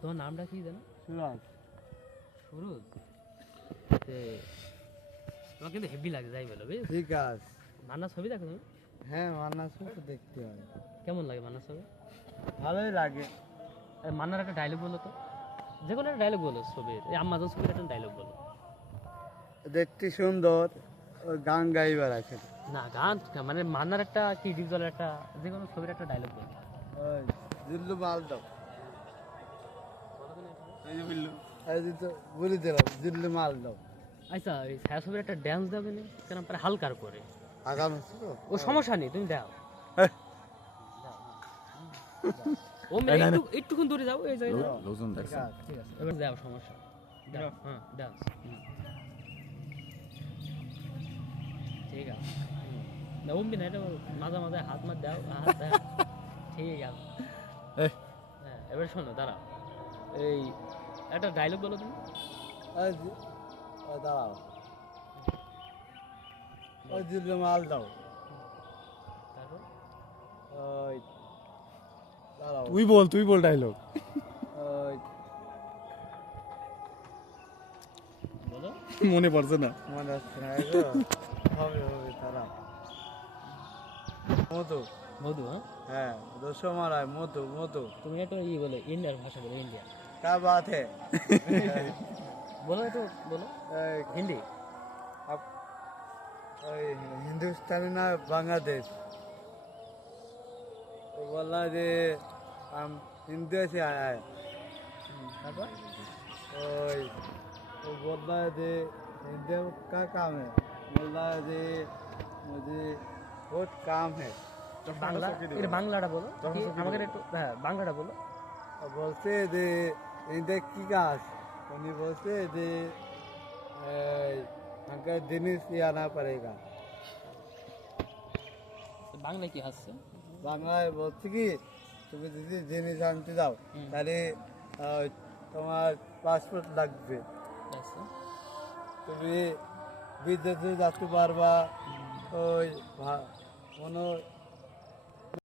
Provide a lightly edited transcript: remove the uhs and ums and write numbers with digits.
তোমার নামটা কি জানো? সুরাজ। সুরজ। তোমার কিন্তু হেভি লাগে, যাই বলো বেশ। ঠিক আছে। মান্না ছবি দেখো তুমি? হ্যাঁ, মান্না ছবি তো দেখতে হয়। কেমন লাগে মান্না ছবি? ভালোই লাগে। মান্নার একটা ডায়লগ বলো তো, যে কোনো একটা ডায়লগ বলো ছবির, এই আম্মাজান ছবির একটা ডায়লগ বলো। দেখতে সুন্দর, ওই গান গাইবার আছে। না গান মানে মান্নার একটা কি ডিপজলের একটা, যে কোনো ছবির একটা ডায়লগ বলো। ওই জিল্লু মাল দাও। এই যে তো বলে দিলাম, জিল্লু মাল দাও। আচ্ছা এই ছায়া ছবির একটা ড্যান্স দেবে না কেন, পরে হালকার করে। আগাম আছে তো? ও সমস্যা নেই, তুমি দাও। এই, ও মেয়ে একটু একটুক্ষণ দূরে যাও, এই জায়গায় যাও। লোকজন ঠিক দেখছে। আছে। ঠিক আছে, এবার দাও, সমস্যা দাও। হ্যাঁ ডান্স। ঠিক আছে। না অমবি না, এটা মাঝে মাঝে হাত মার দাও, হাত দাও। ঠিক আছে। এই। হ্যাঁ এবার শোনো, দাঁড়াও। এই একটা ডায়লগ বলো তুমি। এই যে- ওই দাঁড়াও। ওই জিল্লু মাল দাও। তারপর ওই দাঁড়াও। তুই বল ডায়লগ। ওই বলো। মনে পড়ছে না। মনে হচ্ছে না, এই তো। হবে হবে দাঁড়াও। মধু। মধু, হ্যাঁ হ্যাঁ, রসমালাই মধু মধু। তুমি একটু বলে, ইন্ডিয়ার ভাষা বলো, ইন্ডিয়া। क्या बात है? বলো একটু, বলো এই, হিন্দি। আপ- ওই হিন্দুস্তানি না বাংলাদেশ? वो बोला जे हम हिंदू से आया है। তারপর ओए वो बोला जे हिंदू का काम है। बोला जे मुझे बहुत काम है। বাংলা, এটা বাংলাটা বলো কি, আমাকে একটু, হ্যাঁ বাংলাটা বলো। और बोलते जे हिंदू की काज। उन्हें बोलते जे हमको जिनिस ले आना पड़ेगा। বাংলা কি হাসছে? বাংলায় বলছি কি, তুমি যদি জিনিস আনতে দাও তাহলে তোমার পাসপোর্ট লাগবে। আচ্ছা। তুমি বিদেশে যেতে পারবা। ওই কোনো